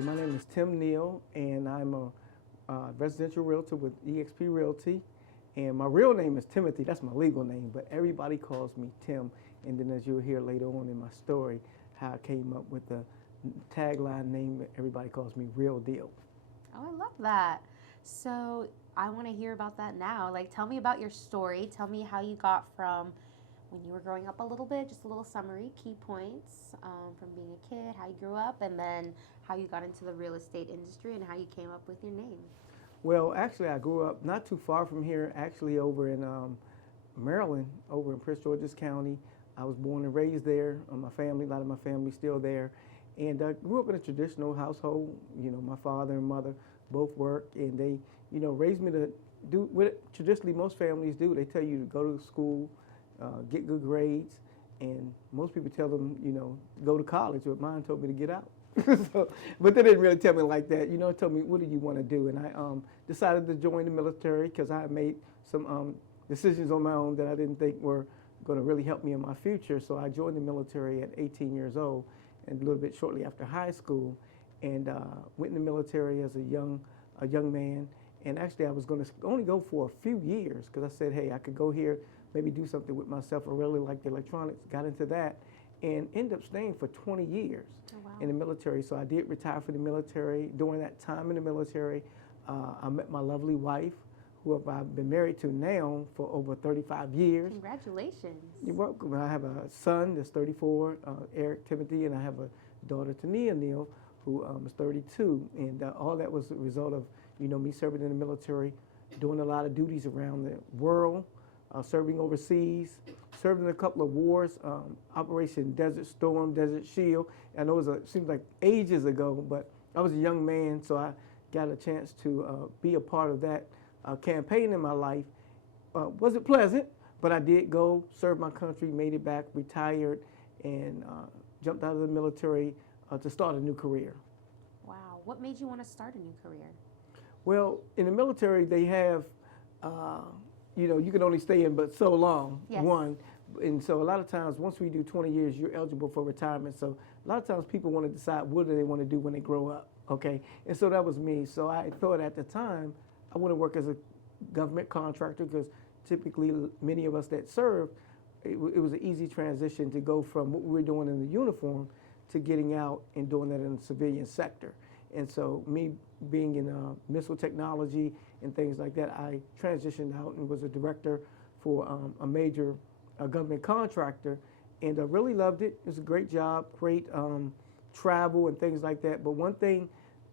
My name is Tim Neal, and I'm a residential realtor with eXp Realty. And my real name is Timothy. That's my legal name, but everybody calls me Tim. And then, as you'll hear later on in my story, how I came up with the tagline name that everybody calls me Real Deal. Oh, I love that. So I want to hear about that now. Like, tell me about your story. Tell me how you got from when you were growing up a little bit, just a little summary, key points from being a kid, how you grew up, and then how you got into the real estate industry and how you came up with your name. Well, actually, I grew up not too far from here, actually over in Maryland, over in Prince George's County. I was born and raised there. My family, a lot of my family's still there. And I grew up in a traditional household. You know, my father and mother both worked, and they, raised me to do what traditionally most families do. They tell you to go to school, get good grades, and most people tell them, go to college. But mine told me to get out. So, but they didn't really tell me like that. Told me, what do you want to do? And I decided to join the military because I had made some decisions on my own that I didn't think were going to really help me in my future. So I joined the military at 18 years old, and a little bit shortly after high school, and went in the military as a young man. And actually, I was going to only go for a few years because I said, hey, I could go here, maybe do something with myself. I really liked electronics, got into that, and ended up staying for 20 years in the military. So I did retire from the military. During that time in the military, I met my lovely wife, who I've been married to now for over 35 years. Congratulations. You're welcome. I have a son that's 34, Eric Timothy, and I have a daughter, Tim Neal, who is 32. And all that was a result of, me serving in the military, doing a lot of duties around the world, serving overseas, served in a couple of wars, Operation Desert Storm, Desert Shield. I know it seems like ages ago, but I was a young man, so I got a chance to be a part of that campaign in my life. Wasn't pleasant, but I did go serve my country, made it back, retired, and jumped out of the military to start a new career. Wow. What made you want to start a new career? Well, in the military, they have, you can only stay in but so long, Yes. one. And so a lot of times, once we do 20 years, you're eligible for retirement. So a lot of times people want to decide what do they want to do when they grow up, okay? And so that was me. So I thought at the time, I want to work as a government contractor because typically many of us that served, it was an easy transition to go from what we were doing in the uniform to getting out and doing that in the civilian sector. And so me being in missile technology and things like that, I transitioned out and was a director for a major government contractor, and I really loved it. It was a great job, great travel and things like that. But one thing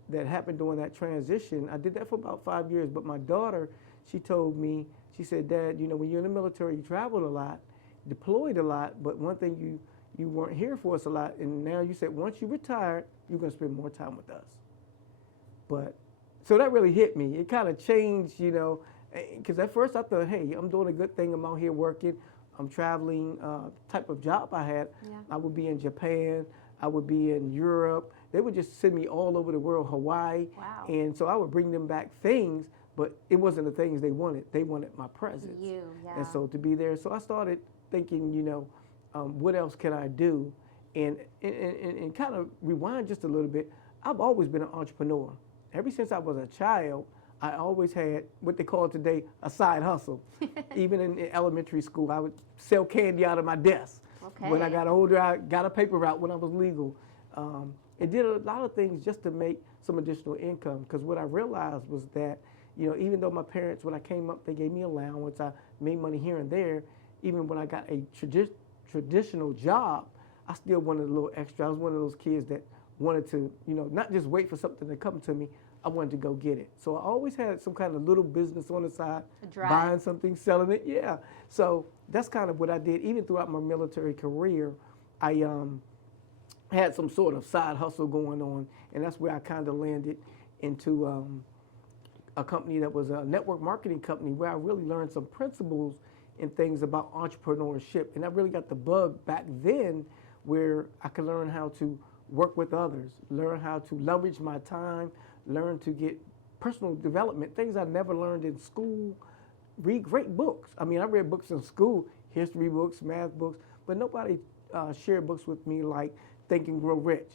that happened during that transition, I did that for about 5 years, but my daughter, she told me, she said, Dad, when you're in the military, you traveled a lot, deployed a lot, but one thing you weren't here for us a lot, and now you said once you retired, you're going to spend more time with us. But, so that really hit me. It kind of changed, because at first I thought, hey, I'm doing a good thing. I'm out here working. I'm traveling, type of job I had. Yeah. I would be in Japan. I would be in Europe. They would just send me all over the world, Hawaii. Wow. And so I would bring them back things, but it wasn't the things they wanted. They wanted my presence. You, yeah. And so to be there. So I started thinking, what else can I do? And kind of rewind just a little bit, I've always been an entrepreneur. Ever since I was a child, I always had what they call today a side hustle. Even in elementary school, I would sell candy out of my desk. Okay. When I got older, I got a paper route when I was legal. It did a lot of things just to make some additional income, because what I realized was that, even though my parents, when I came up, they gave me allowance, I made money here and there, even when I got a traditional job, I still wanted a little extra. I was one of those kids that wanted to, not just wait for something to come to me, I wanted to go get it. So I always had some kind of little business on the side, buying something, selling it, yeah. So that's kind of what I did. Even throughout my military career, I had some sort of side hustle going on, and that's where I kind of landed into a company that was a network marketing company where I really learned some principles and things about entrepreneurship. And I really got the bug back then where I could learn how to work with others, learn how to leverage my time, learn to get personal development, things I never learned in school, read great books. I mean, I read books in school, history books, math books, but nobody shared books with me like Think and Grow Rich,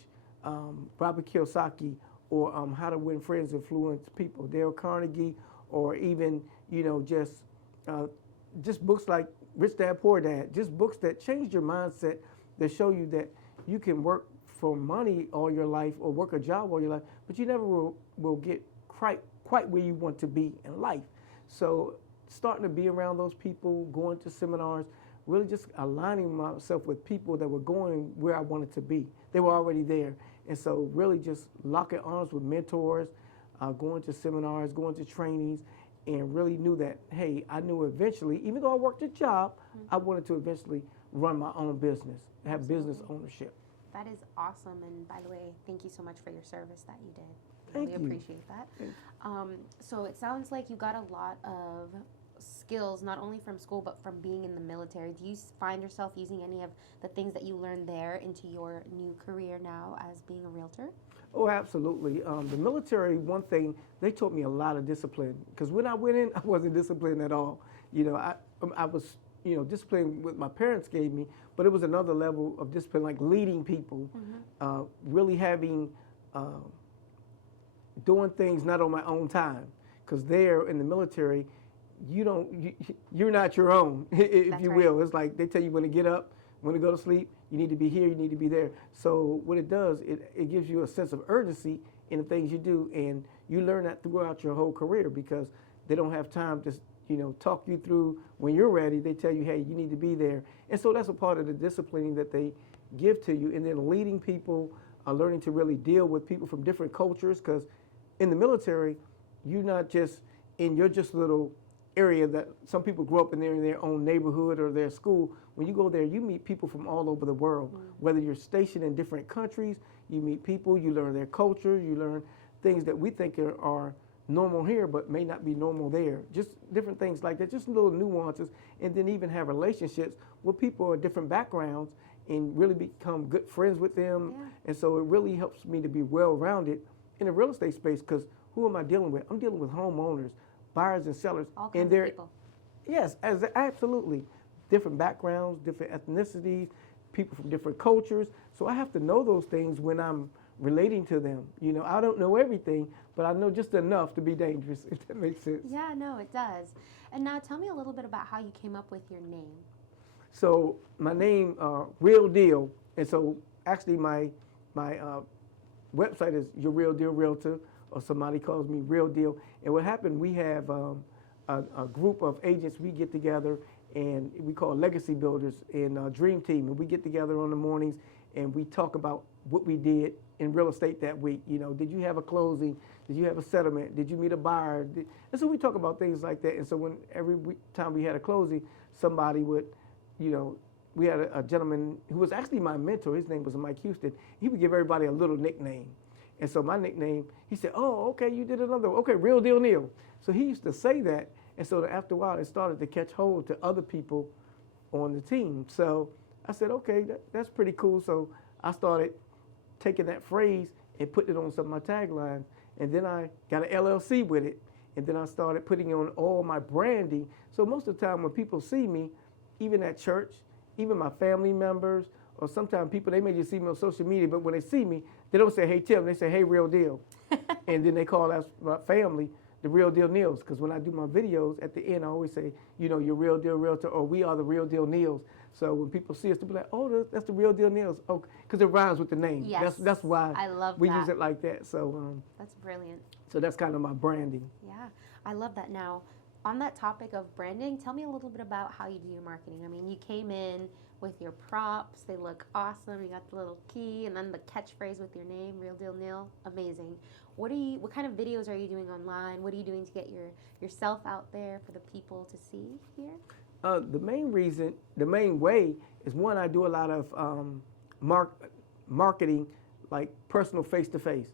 Robert Kiyosaki, or How to Win Friends, Influence People, Dale Carnegie, or even, just books like Rich Dad, Poor Dad, just books that change your mindset, that show you that you can work for money all your life or work a job all your life, but you never will get quite where you want to be in life. So starting to be around those people, going to seminars, really just aligning myself with people that were going where I wanted to be. They were already there. And so really just locking arms with mentors, going to seminars, going to trainings, and really knew that, hey, I knew eventually, even though I worked a job, I wanted to eventually run my own business, have business ownership. That is awesome. And by the way, thank you so much for your service that you did. Thank Really you. appreciate that. So it sounds like you got a lot of skills, not only from school, but from being in the military. Do you find yourself using any of the things that you learned there into your new career now as being a realtor? Oh, absolutely. The military, one thing, they taught me a lot of discipline. Because when I went in, I wasn't disciplined at all. I was, disciplined what my parents gave me, but it was another level of discipline, like leading people, really having, doing things not on my own time. Because there in the military, you're not your own, if That's you right. will. It's like they tell you when to get up, when to go to sleep, you need to be here, you need to be there. So what it does, it gives you a sense of urgency in the things you do, and you learn that throughout your whole career because they don't have time to, talk you through when you're ready. They tell you, hey, you need to be there. And so that's a part of the disciplining that they give to you. And then leading people, learning to really deal with people from different cultures, because in the military, you're not just in your just little area that some people grow up in their own neighborhood or their school. When you go there, you meet people from all over the world. Whether you're stationed in different countries, you meet people, you learn their culture, you learn things that we think are normal here but may not be normal there. Just different things like that, just little nuances, and then even have relationships with people of different backgrounds and really become good friends with them. Yeah. And so it really helps me to be well-rounded in the real estate space, because who am I dealing with? I'm dealing with homeowners, buyers and sellers. All kinds and they're, of people. Yes, absolutely. Different backgrounds, different ethnicities, people from different cultures. So I have to know those things when I'm relating to them. I don't know everything, but I know just enough to be dangerous, if that makes sense. Yeah, no, it does. And now tell me a little bit about how you came up with your name. So my name, Real Deal, and so actually my website is Your Real Deal Realtor, or somebody calls me Real Deal. And what happened, we have a group of agents, we get together, and we call Legacy Builders in Dream Team, and we get together on the mornings and we talk about what we did in real estate that week. Did you have a closing? Did you have a settlement? Did you meet a buyer? And so we talk about things like that. And so when every time we had a closing, somebody would, we had a gentleman who was actually my mentor. His name was Mike Houston. He would give everybody a little nickname. And so my nickname, he said, oh, okay, you did another one. Okay, Real Deal Neal. So he used to say that. And so after a while, it started to catch hold to other people on the team. So I said, okay, that's pretty cool. So I started taking that phrase and putting it on some of my taglines. And then I got an LLC with it. And then I started putting on all my branding. So most of the time when people see me, even at church, even my family members, or sometimes people, they may just see me on social media, but when they see me, they don't say, hey, Tim, they say, hey, Real Deal. And then they call us, my family, the Real Deal Neals, because when I do my videos, at the end, I always say, your Real Deal Realtor, or we are the Real Deal Neals. So when people see us, they'll be like, oh, that's the Real Deal Neals. Oh, because it rhymes with the name. Yes. That's why I love we that. use it like that. So That's brilliant. so that's kind of my branding. Yeah, I love that. Now, on that topic of branding, tell me a little bit about how you do your marketing. I mean, you came in with your props. They look awesome. You got the little key and then the catchphrase with your name, Real Deal Neal. Amazing. What kind of videos are you doing online? What are you doing to get yourself out there for the people to see here? The main way is, one, I do a lot of marketing, like personal face-to-face.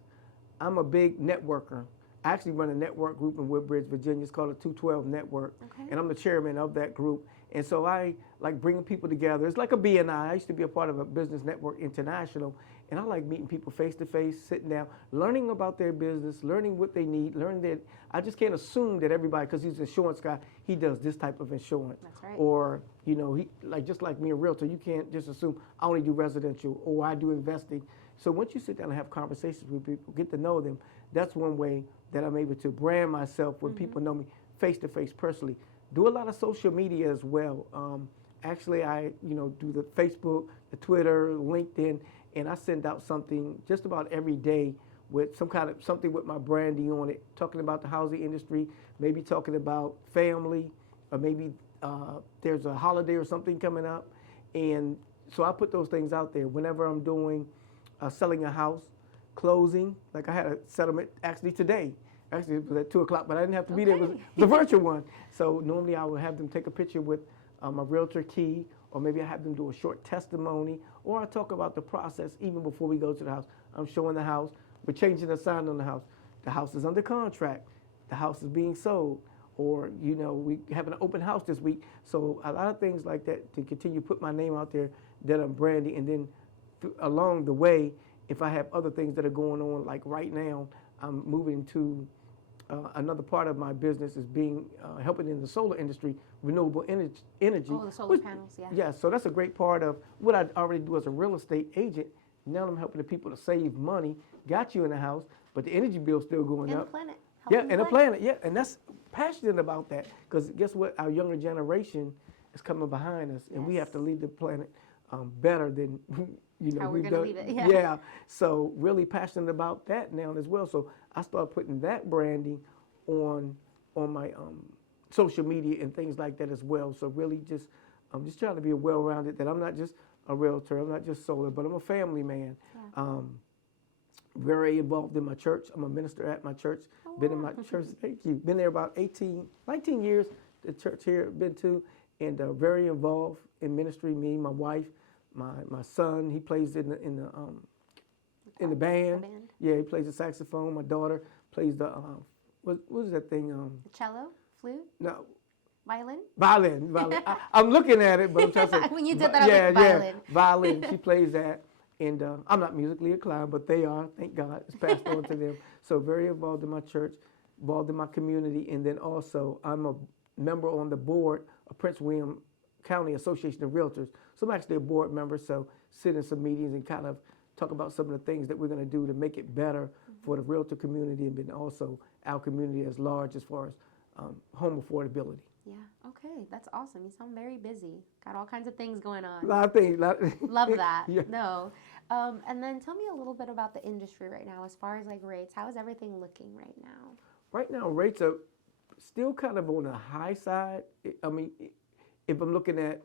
I'm a big networker. I actually run a network group in Woodbridge, Virginia. It's called the 212 Network, Okay. and I'm the chairman of that group. And so I like bringing people together. It's like a BNI. I used to be a part of a Business Network International, and I like meeting people face-to-face, sitting down, learning about their business, learning what they need, learning that I just can't assume that everybody, because he's an insurance guy, he does this type of insurance. That's right. Or, he just like me, a realtor, you can't just assume I only do residential or I do investing. So once you sit down and have conversations with people, get to know them, that's one way that I'm able to brand myself when people know me face to face personally. Do a lot of social media as well. Actually, I do the Facebook, the Twitter, LinkedIn, and I send out something just about every day with some kind of something with my branding on it, talking about the housing industry, maybe talking about family, or maybe there's a holiday or something coming up. And so I put those things out there whenever I'm doing selling a house, closing. Like I had a settlement actually today. Actually, it was at 2 o'clock, but I didn't have to be there. It was the virtual one. So normally I would have them take a picture with my realtor key, or maybe I have them do a short testimony, or I talk about the process even before we go to the house. I'm showing the house. We're changing the sign on the house. The house is under contract. The house is being sold. Or, we have an open house this week. So a lot of things like that to continue to put my name out there that I'm branding. And then along the way, if I have other things that are going on, like right now, I'm moving to another part of my business is helping in the solar industry, renewable energy. Oh, the solar panels, yeah. Yeah, so that's a great part of what I already do as a real estate agent. Now I'm helping the people to save money, got you in the house, but the energy bill's still going up. And the planet. Yeah, and the planet, yeah, and that's passionate about that, because guess what? Our younger generation is coming behind us, and we have to leave the planet better than how we're we've gonna done. leave it. Yeah. Yeah, so really passionate about that now as well. So I started putting that branding on my social media and things like that as well. So really I'm just trying to be well-rounded, that I'm not just a realtor, I'm not just solar, but I'm a family man. Yeah. Very involved in my church. I'm a minister at my church. Been in my church, thank you. Been there about 19 years, the church here been to, and very involved in ministry. Me, my wife, my son, he plays in the band. Yeah, he plays the saxophone. My daughter plays the, what is that thing? The cello? Flute? No. Violin? Violin. I'm looking at it, but I'm trying to say. When you did that, I was like, violin. Yeah, violin. She plays that. And I'm not musically inclined, but they are, thank God. It's passed on to them. So very involved in my church, involved in my community, and then also I'm a member on the board of Prince William County Association of Realtors. So I'm actually a board member, so sit in some meetings and kind of talk about some of the things that we're going to do to make it better for the realtor community, and then also our community as large as far as home affordability. Yeah, okay, that's awesome. You sound very busy. Got all kinds of things going on. A lot of things. Love that. Yeah. No. And then tell me a little bit about the industry right now as far as like rates. How is everything looking right now? Right now, rates are still kind of on the high side. I mean, if I'm looking at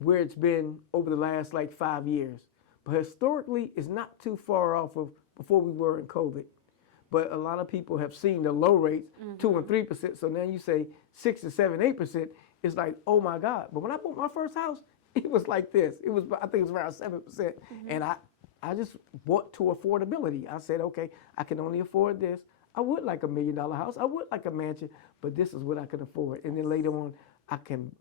where it's been over the last like 5 years. But historically, it's not too far off of before we were in COVID. But a lot of people have seen the low rates, 2 and 3%. So now you say 6 and 7, 8%. It's like, oh my God. But when I bought my first house, it was like this. I think it was around 7%. And I just bought to affordability. I said, okay, I can only afford this. I would like $1 million house. I would like a mansion, but this is what I can afford. And then later on, I can,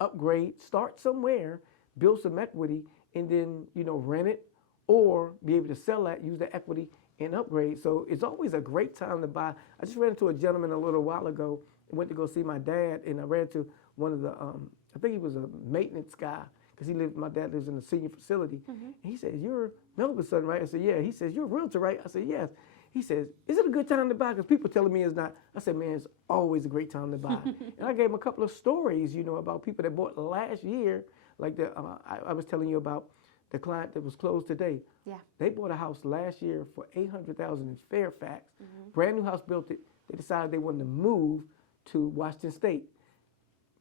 upgrade, start somewhere, build some equity, and then, rent it or be able to sell that, use the equity and upgrade. So it's always a great time to buy. I just ran into a gentleman a little while ago and went to go see my dad, and I ran into one of the, I think he was a maintenance guy, because my dad lives in a senior facility. And he said, "You're Melvin's son, right?" I said, "Yeah." He says, "You're a realtor, right?" I said, "Yes." He says, "Is it a good time to buy?" Because people telling me it's not. I said, "Man, it's always a great time to buy." And I gave him a couple of stories, about people that bought last year. Like I was telling you about the client that was closed today. Yeah. They bought a house last year for $800,000 in Fairfax. Brand new house, built it. They decided they wanted to move to Washington State.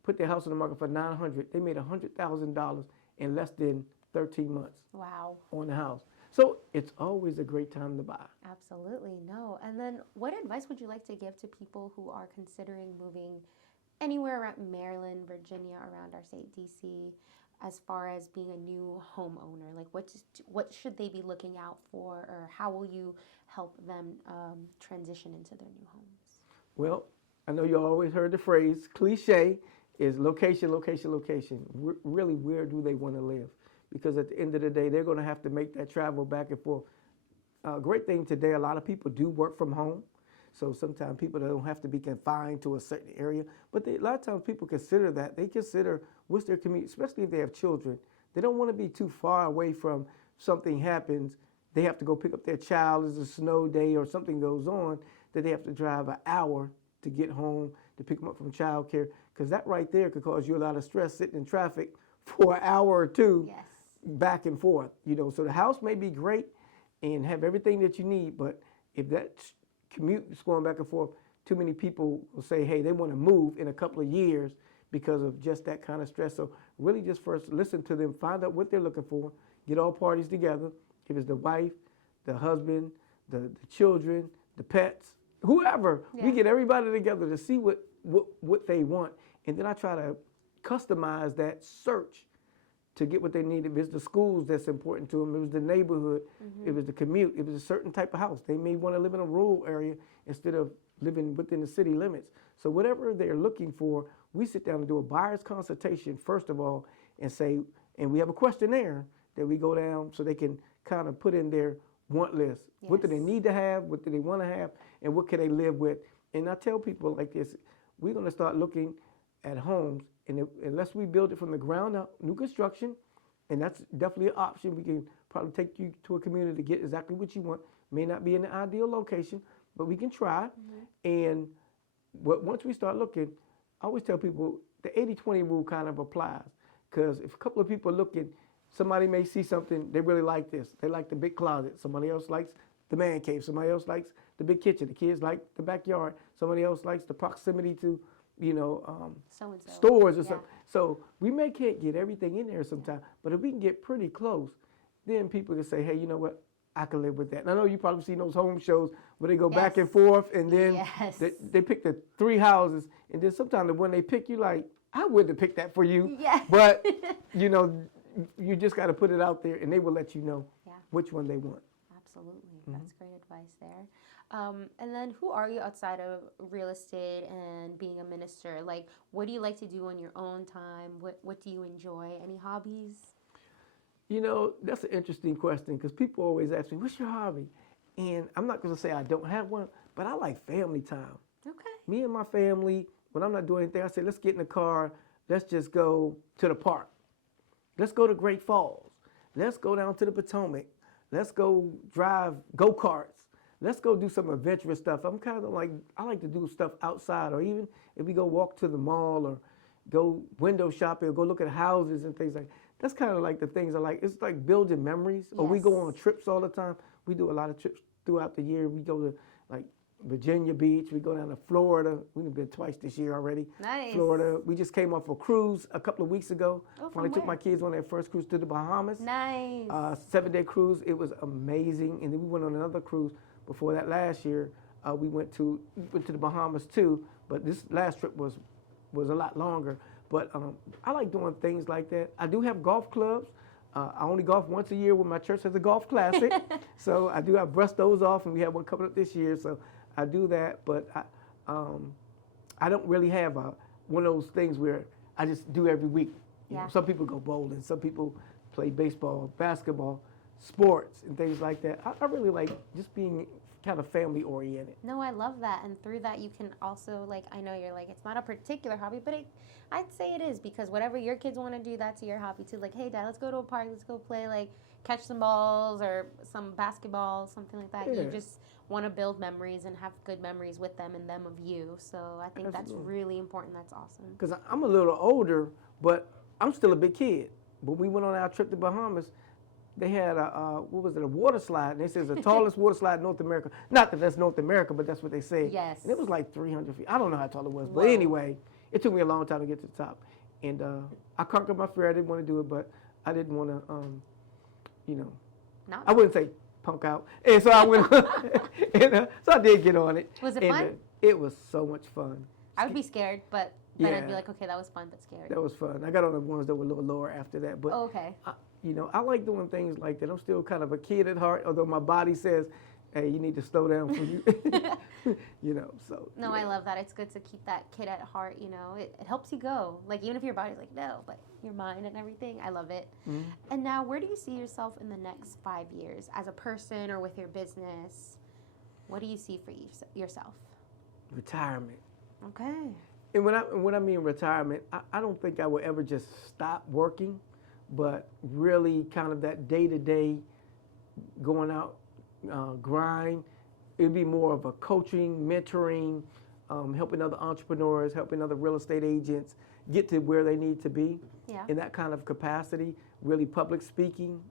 Put their house on the market for $900,000. They made $100,000 in less than 13 months. Wow. On the house. So it's always a great time to buy. Absolutely. No. And then what advice would you like to give to people who are considering moving anywhere around Maryland, Virginia, around our state, DC, as far as being a new homeowner? Like what should they be looking out for, or how will you help them transition into their new homes? Well, I know you always heard the phrase, cliche, is location, location, location. Really, where do they want to live? Because at the end of the day, they're going to have to make that travel back and forth. Great thing today, a lot of people do work from home. So sometimes people don't have to be confined to a certain area. But a lot of times people consider that. They consider what's their commute, especially if they have children. They don't want to be too far away from something happens they have to go pick up their child, it's a snow day or something goes on, that they have to drive an hour to get home to pick them up from childcare, because that right there could cause you a lot of stress sitting in traffic for an hour or two Yes. back and forth. So the house may be great and have everything that you need, but if that commute is going back and forth, too many people will say, hey, they want to move in a couple of years because of just that kind of stress. So really just first listen to them, find out what they're looking for, get all parties together. If it's the wife, the husband, the children, the pets, whoever, we get everybody together to see what they want. And then I try to customize that search to get what they need. If it's the schools that's important to them, if it's the neighborhood, if it's the commute, if it's a certain type of house. They may want to live in a rural area instead of living within the city limits. So whatever they're looking for, we sit down and do a buyer's consultation, first of all, and say, and we have a questionnaire that we go down so they can kind of put in their want list. Yes. What do they need to have? What do they want to have? And what can they live with? And I tell people like this, we're going to start looking at homes, and unless we build it from the ground up, new construction, and that's definitely an option. We can probably take you to a community to get exactly what you want. May not be in the ideal location, but we can try. And once we start looking, I always tell people the 80-20 rule kind of applies, because if a couple of people are looking, somebody may see something, they really like this. They like the big closet. Somebody else likes the man cave. Somebody else likes the big kitchen. The kids like the backyard. Somebody else likes the proximity to, So-and-so. stores or something. So we can't get everything in there sometimes, but if we can get pretty close, then people can say, hey, you know what? I can live with that. And I know you probably seen those home shows where they go back and forth, and then they pick the 3 houses, and then sometimes the one they pick, you like, I wouldn't have picked that for you. Yeah. But, you just got to put it out there, and they will let you know which one they want. Absolutely. That's great advice there. And then who are you outside of real estate and being a minister? Like, what do you like to do on your own time? What do you enjoy? Any hobbies? That's an interesting question, because people always ask me, what's your hobby? And I'm not going to say I don't have one, but I like family time. Okay. Me and my family, when I'm not doing anything, I say, let's get in the car. Let's just go to the park. Let's go to Great Falls. Let's go down to the Potomac. Let's go drive go-karts. Let's go do some adventurous stuff. I'm kind of like, I like to do stuff outside, or even if we go walk to the mall or go window shopping or go look at houses and things like that. That's kind of like the things I like. It's like building memories. Or we go on trips all the time. We do a lot of trips throughout the year. We go to like Virginia Beach. We go down to Florida. We've been twice this year already. Nice. Florida. We just came off a cruise a couple of weeks ago. Oh, Finally took my kids on their first cruise to the Bahamas. Nice. 7-day cruise. It was amazing. And then we went on another cruise before that last year. We went to the Bahamas too. But this last trip was a lot longer. But I like doing things like that. I do have golf clubs. I only golf once a year when my church has a golf classic. So I brushed those off, and we have one coming up this year. So I do that. But I don't really have one of those things where I just do every week. Some people go bowling. Some people play baseball, basketball, sports, and things like that. I really like just being kind of family oriented. No, I love that. And through that, you can also, like, I know you're like, it's not a particular hobby, but I'd say it is, because whatever your kids want to do, that's your hobby too. Like, hey, Dad, let's go to a park. Let's go play, like, catch some balls or some basketball, something like that. Yeah. You just want to build memories and have good memories with them and them of you. So I think that's really important. That's awesome. Because I'm a little older, but I'm still a big kid. When we went on our trip to Bahamas, they had a water slide, and they said it's the tallest water slide in North America. Not that that's North America, but that's what they say. Yes. And it was like 300 feet. I don't know how tall it was, but anyway, it took me a long time to get to the top. And I conquered my fear. I didn't want to do it, but I didn't want to, I wouldn't say punk out. And so I went, so I did get on it. Was it fun? It was so much fun. I would be scared, but then I'd be like, okay, that was fun, but scary. That was fun. I got on the ones that were a little lower after that. But okay. I like doing things like that. I'm still kind of a kid at heart, although my body says, hey, you need to slow down for you. So. No, I love that. It's good to keep that kid at heart, It helps you go. Like, even if your body's like, no, but your mind and everything, I love it. Mm-hmm. And now, where do you see yourself in the next 5 years? As a person or with your business? What do you see for yourself? Retirement. Okay. And when I mean retirement, I don't think I will ever just stop working, but really kind of that day-to-day going out, grind. It'd be more of a coaching, mentoring, helping other entrepreneurs, helping other real estate agents get to where they need to be Yeah. in that kind of capacity, really public speaking,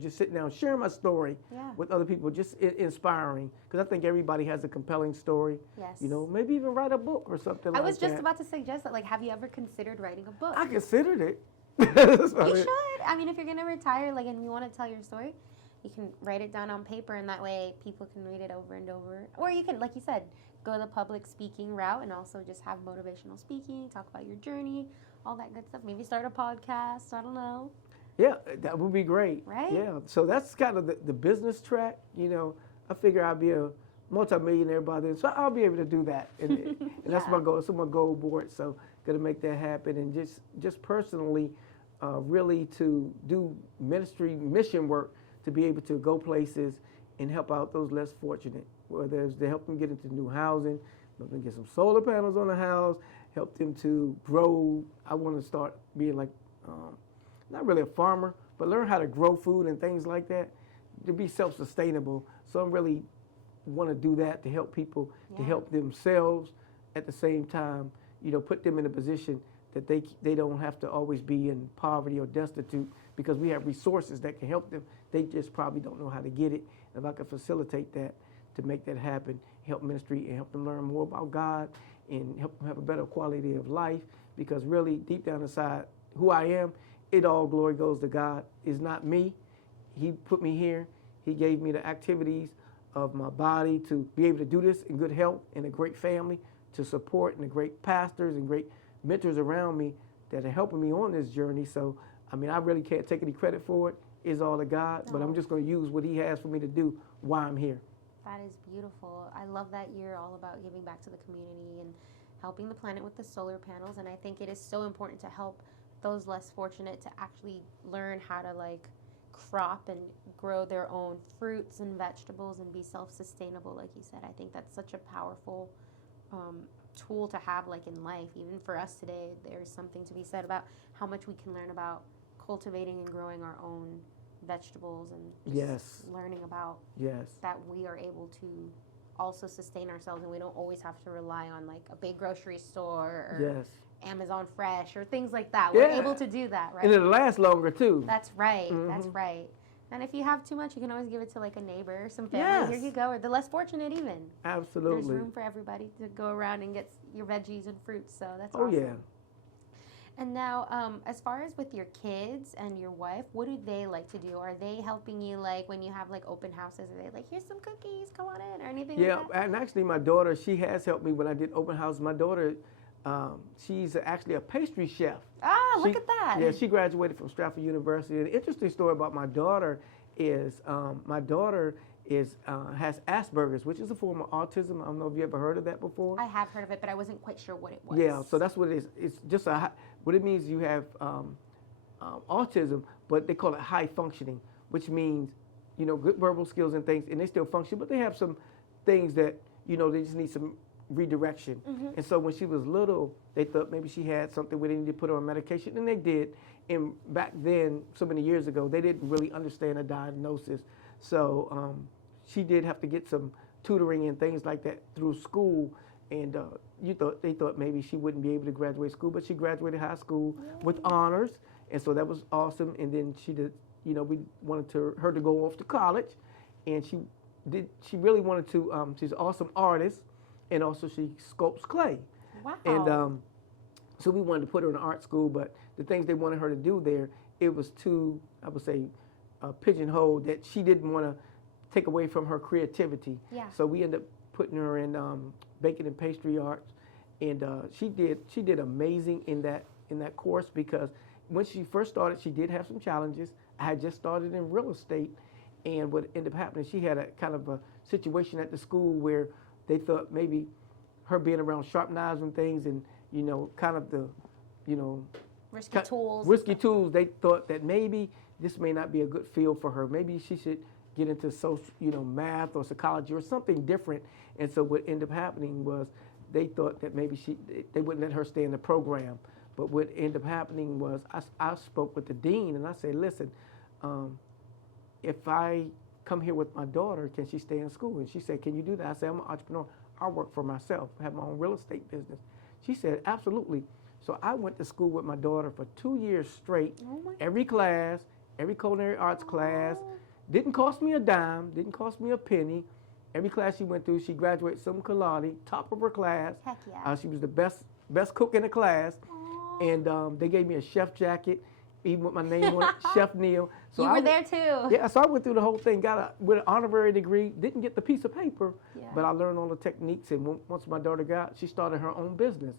just sitting down, sharing my story Yeah. with other people, just inspiring. Because I think everybody has a compelling story. Yes. Maybe even write a book or something like that. I was just about to suggest that. Like, have you ever considered writing a book? I considered it. You should. I mean, if you're going to retire, like, and you want to tell your story, you can write it down on paper, and that way people can read it over and over. Or you can, like you said, go the public speaking route and also just have motivational speaking, talk about your journey, all that good stuff. Maybe start a podcast. I don't know. Yeah, that would be great. Right? Yeah. So that's kind of the business track. I figure I'll be a multimillionaire by then, so I'll be able to do that. And that's my goal. It's on my goal board. So gonna make that happen, and just personally, really to do ministry mission work, to be able to go places and help out those less fortunate, whether it's to help them get into new housing, help them get some solar panels on the house, help them to grow. I want to start being like, not really a farmer, but learn how to grow food and things like that, to be self-sustainable. So I really want to do that to help people, to help themselves at the same time, put them in a position that they don't have to always be in poverty or destitute, because we have resources that can help them. They just probably don't know how to get it. If I could facilitate that to make that happen, help ministry and help them learn more about God and help them have a better quality of life, because really deep down inside who I am, it all glory goes to God. It's not me. He put me here. He gave me the activities of my body to be able to do this in good health and a great family to support, and the great pastors and great mentors around me that are helping me on this journey. So, I really can't take any credit for it. It's all of God, but I'm just going to use what He has for me to do while I'm here. That is beautiful. I love that you're all about giving back to the community and helping the planet with the solar panels. And I think it is so important to help those less fortunate to actually learn how to crop and grow their own fruits and vegetables and be self-sustainable, like you said. I think that's such a powerful tool to have in life. Even for us today, there's something to be said about how much we can learn about cultivating and growing our own vegetables, and just learning about that we are able to also sustain ourselves, and we don't always have to rely on a big grocery store or Amazon Fresh or things like that. We're able to do that, right? And it'll last longer too. That's right. That's right. And if you have too much, you can always give it to a neighbor or some family. Here you go, or the less fortunate even. Absolutely. There's room for everybody to go around and get your veggies and fruits, so that's awesome. Oh yeah. And now, as far as with your kids and your wife, what do they like to do? Are they helping you, when you have, open houses? Are they here's some cookies, come on in, or anything like that? Yeah, and actually my daughter, she has helped me when I did open house. My daughter, she's actually a pastry chef. Ah, look at that. Yeah, she graduated from Stratford University. And the interesting story about my daughter is, has Asperger's, which is a form of autism. I don't know if you ever heard of that before. I have heard of it, but I wasn't quite sure what it was. Yeah, so that's what it is. It's just what it means. You have autism, but they call it high functioning, which means, good verbal skills and things, and they still function, but they have some things that, they just need some redirection. And so when she was little, they thought maybe she had something where they needed to put her on medication, and they did. And back then, so many years ago, they didn't really understand a diagnosis. So she did have to get some tutoring and things like that through school. And they thought maybe she wouldn't be able to graduate school, but she graduated high school with honors, and so that was awesome. And then she did, we wanted her to go off to college, and she really wanted to. She's an awesome artist, and also she sculpts clay. Wow. And so we wanted to put her in art school, but the things they wanted her to do there, it was too, I would say, pigeonholed, that she didn't want to take away from her creativity. Yeah. So we ended up putting her in baking and pastry arts, and she did amazing in that course, because when she first started, she did have some challenges. I had just started in real estate, and what ended up happening, she had a kind of a situation at the school where they thought maybe her being around sharp knives and things, and kind of the risky tools, they thought that maybe this may not be a good field for her. Maybe she should get into math or psychology or something different. And so what ended up happening was they thought that maybe they wouldn't let her stay in the program. But what ended up happening was I spoke with the dean, and I said, listen, if I come here with my daughter, can she stay in school? And she said, can you do that? I said, I'm an entrepreneur. I work for myself. I have my own real estate business. She said, absolutely. So I went to school with my daughter for 2 years straight, every class, every culinary arts class. Didn't cost me a dime, didn't cost me a penny. Every class she went through, she graduated summa cum laude, top of her class. Heck yeah. She was the best cook in the class. And they gave me a chef jacket, even with my name on it, Chef Neal. So you were there too. Yeah, so I went through the whole thing, with an honorary degree, didn't get the piece of paper, but I learned all the techniques. And once my daughter she started her own business,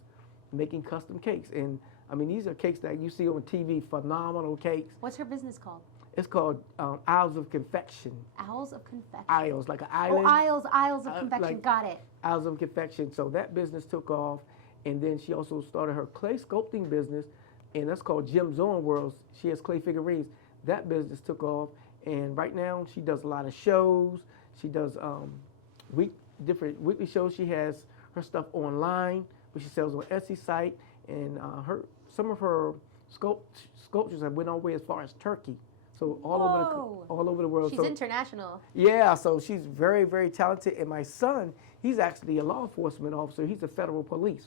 making custom cakes. And I mean, these are cakes that you see on TV, phenomenal cakes. What's her business called? It's called Isles of Confection. Owls of Confection. Isles, like an island. Oh, Isles of Confection. like Got it. Isles of Confection. So that business took off. And then she also started her clay sculpting business, and that's called Jim's Own Worlds. She has clay figurines. That business took off. And right now, she does a lot of shows. She does different weekly shows. She has her stuff online, which she sells on Etsy site. And some of her sculptures have went all the way as far as Turkey. So all over the world. She's international. Yeah, so she's very, very talented. And my son, he's actually a law enforcement officer. He's a federal police.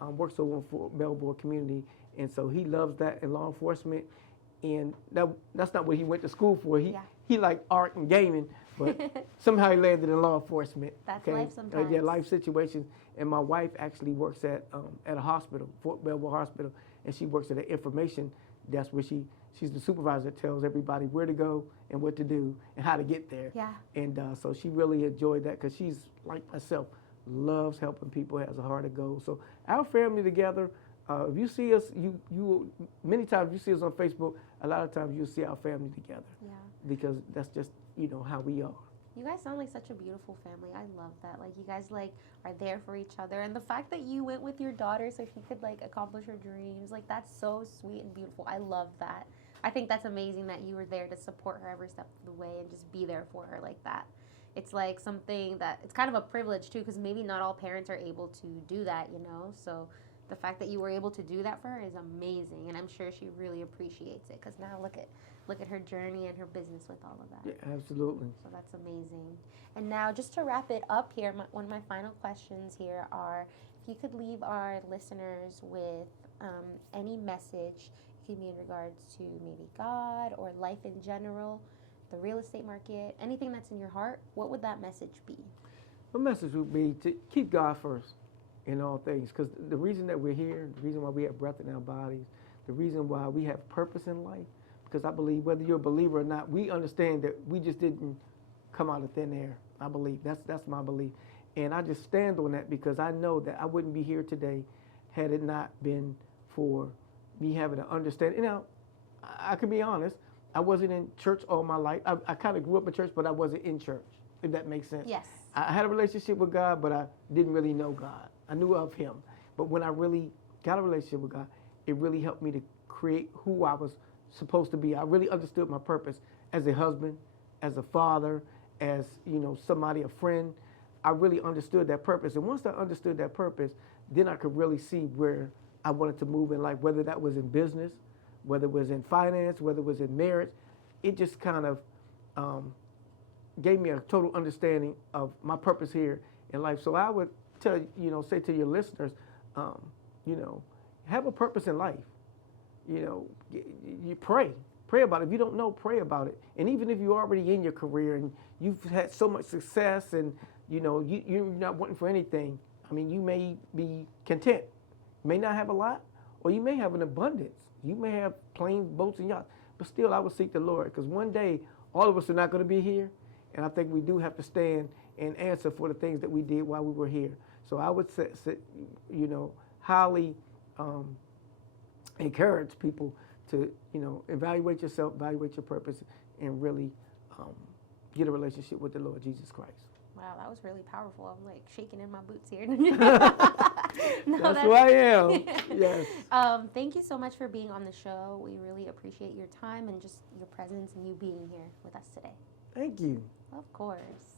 Works over for Melbourne community. And so he loves that in law enforcement. And that's not what he went to school for. He liked art and gaming, but somehow he landed in law enforcement. That's life sometimes. Yeah, life situations. And my wife actually works at a hospital, Fort Belvoir Hospital, and she works at an information desk where she's the supervisor that tells everybody where to go and what to do and how to get there. Yeah. And so she really enjoyed that because she's like myself, loves helping people, has a heart of gold. So our family together. If you see us, you many times you see us on Facebook. A lot of times you'll see our family together. Yeah. Because that's just how we are. You guys sound like such a beautiful family. I love that. Like you guys are there for each other, and the fact that you went with your daughter so she could accomplish her dreams, that's so sweet and beautiful. I love that. I think that's amazing that you were there to support her every step of the way and just be there for her like that. It's something that it's kind of a privilege too, because maybe not all parents are able to do that, So the fact that you were able to do that for her is amazing, and I'm sure she really appreciates it. Because now look at her journey and her business with all of that. Yeah, absolutely. So that's amazing. And now, just to wrap it up here, one of my final questions here are: if you could leave our listeners with any message, it could be in regards to maybe God or life in general, the real estate market, anything that's in your heart, what would that message be? The message would be to keep God first in all things, because the reason that we're here, the reason why we have breath in our bodies, the reason why we have purpose in life, because I believe whether you're a believer or not, we understand that we just didn't come out of thin air. I believe that's my belief, and I just stand on that because I know that I wouldn't be here today had it not been for me having to understand. I can be honest, I wasn't in church all my life. I kind of grew up in church, but I wasn't in church, if that makes sense. Yes. I had a relationship with God, but I didn't really know God. I knew of Him. But when I really got a relationship with God, it really helped me to create who I was supposed to be. I really understood my purpose as a husband, as a father, as somebody, a friend. I really understood that purpose. And once I understood that purpose, then I could really see where I wanted to move in life, whether that was in business, whether it was in finance, whether it was in marriage. It just kind of gave me a total understanding of my purpose here in life. So I would say to your listeners, have a purpose in life. You pray about it. If you don't know, pray about it. And even if you're already in your career and you've had so much success and you're not wanting for anything, I mean, you may be content. You may not have a lot, or you may have an abundance. You may have planes, boats, and yachts. But still, I would seek the Lord, because one day all of us are not going to be here. And I think we do have to stand and answer for the things that we did while we were here. So I would say, highly encourage people to, evaluate yourself, evaluate your purpose, and really get a relationship with the Lord Jesus Christ. Wow, that was really powerful. I'm shaking in my boots here. That's who I am. Yes. Thank you so much for being on the show. We really appreciate your time and just your presence and you being here with us today. Thank you. Of course.